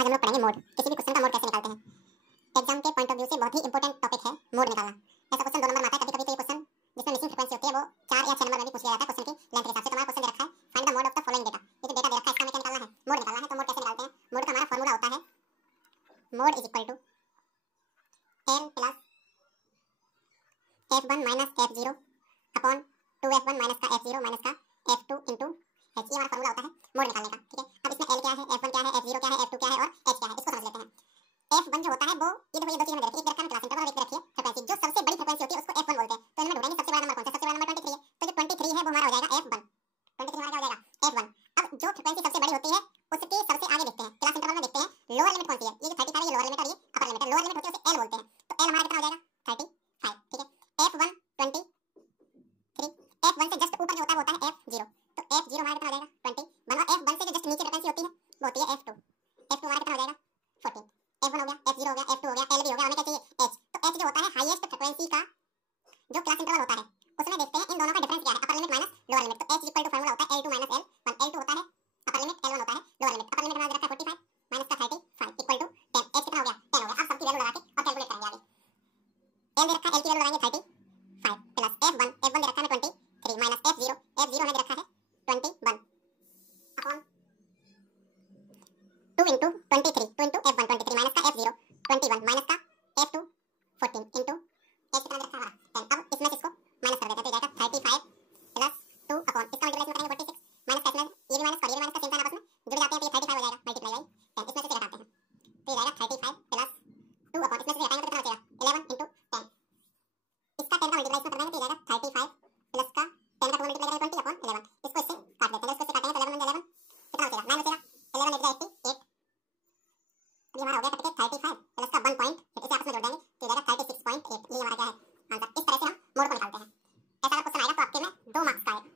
आज हम लोग पढ़ेंगे मोड। किसी भी क्वेश्चन का मोड कैसे निकालते हैं। एग्जाम के पॉइंट ऑफ व्यू से बहुत ही इंपॉर्टेंट टॉपिक है मोड निकालना। ऐसा क्वेश्चन 2 नंबर में आता है कभी-कभी। तो ये क्वेश्चन जिसमें मिसिंग फ्रीक्वेंसी होती है वो 4 या 6 नंबर में भी पूछ लिया जाता है क्वेश्चन की लेंथ के हिसाब से। तो हमारा क्वेश्चन दे रखा है find the mode of the following data. ये जो डेटा दे रखा है इसका हमें क्या निकालना है, मोड निकालना है। तो मोड कैसे निकालते हैं, मोड का हमारा फार्मूला होता है mode is equal to n plus f1 minus f0 upon 2f1 minus का f0 माइनस का f2 इंटू h। ये हमारा फार्मूला होता है मोड निकालने का। ठीक है, अब इसमें l क्या है, f1 क्या है, f0 क्या है, f2 क्या है और h क्या है, इसको समझ लेते हैं। f1 जो होता है वो ये देखो, ये दो चीजें मैंने रखी, एक रखा है क्लास इंटरवल और एक रखी है फ्रीक्वेंसी। जो सबसे बड़ी फ्रीक्वेंसी होती है उसको f1 बोलते हैं। तो इनमें ढूंढेंगे सबसे बड़ा नंबर कौन सा। सबसे बड़ा नंबर 23 है, तो जो 23 है वो हमारा हो जाएगा f1। 23 हमारा क्या हो जाएगा f1। अब जो फ्रीक्वेंसी सबसे बड़ी होती है उसके सबसे आगे देखते हैं, क्लास इंटरवल में देखते हैं लोअर लिमिट कौन सी है। ये जो 35 है ये लोअर लिमिट और ये अपर लिमिट है। लोअर लिमिट होती है उसे l बोलते हैं। तो l हमारा कितना हो जाएगा 35। ठीक है, f1 23, f1 से जस्ट ऊपर जो होता है वो होता है f0। तो f0 हमारा कितना हो जाएगा 20 बनो। f1 से जो जस्ट नीचे फ्रीक्वेंसी होती है वो होती है f2। f2 हमारा कितना हो जाएगा 14। f1 हो गया, f0 हो गया, f2 हो गया, l भी हो गया। हमें क्या चाहिए h। तो h जो होता है हाईएस्ट फ्रीक्वेंसी का जो क्लास इंटरवल होता है उसमें देखते हैं इन दोनों का डिफरेंस क्या है, upper limit minus lower limit. तो h इक्वल टू फार्मूला होता है l2 माइनस l1। l2 होता है अपर लिमिट, l1 होता है लोअर लिमिट। अपर लिमिट हमारा रखा है 45 माइनस का 35 इक्वल टू 10। h कितना हो गया 10 हो गया। अब सबकी वैल्यू लगा के और कैलकुलेट करेंगे आगे। l दे रखा है, l की वैल्यू लगाएंगे 35 प्लस f1, f1 दे रखा है 23 माइनस f0, f0 हमें दे रखा है 21 upon 2 into 23, 2 into f1 23 minus का f0 21 माइनस का f2 14 इंटू h कितना दे रखा है हमारा 10। अब इसमें से इसको माइनस कर देते हैं तो जाएगा 35 प्लस 2 अपॉन इसका मल्टीप्लाई इसमें करेंगे 46 माइनस का, इसमें ये भी माइनस और ये भी माइनस का सेम साइन आपस में जुड़ जाते हैं तो ये 35 हो जाएगा मल्टीप्लाई बाई 10। इसमें से घटाते हैं तो ये जाएगा 35 प्लस 2 अपॉन इसमें से घटाएंगे तो कितना बचेगा 11 इंटू 10। इसका 10 का मल्टीप्लाई इसमें करेंगे तो जाएगा 35 प्लस का 10 का 2 मल्टीप्लाई करेंगे 20 अपॉन 11। इसको इससे काट देते हैं, इसको इससे काटेंगे तो 11 11 कितना बचेगा 9 बचेगा। 11 बचेगा 88। ये हमारा हो गया 35 प्लस का 1 पॉइंट, इसे आपस में जोड़ देंगे तो ये जाएगा 36.8। ये हमारा क्या है आंसर। इस तरह से हम मोड को निकालते हैं। ऐसा अगर क्वेश्चन आएगा तो आपके में 2 मार्क्स का आएगा।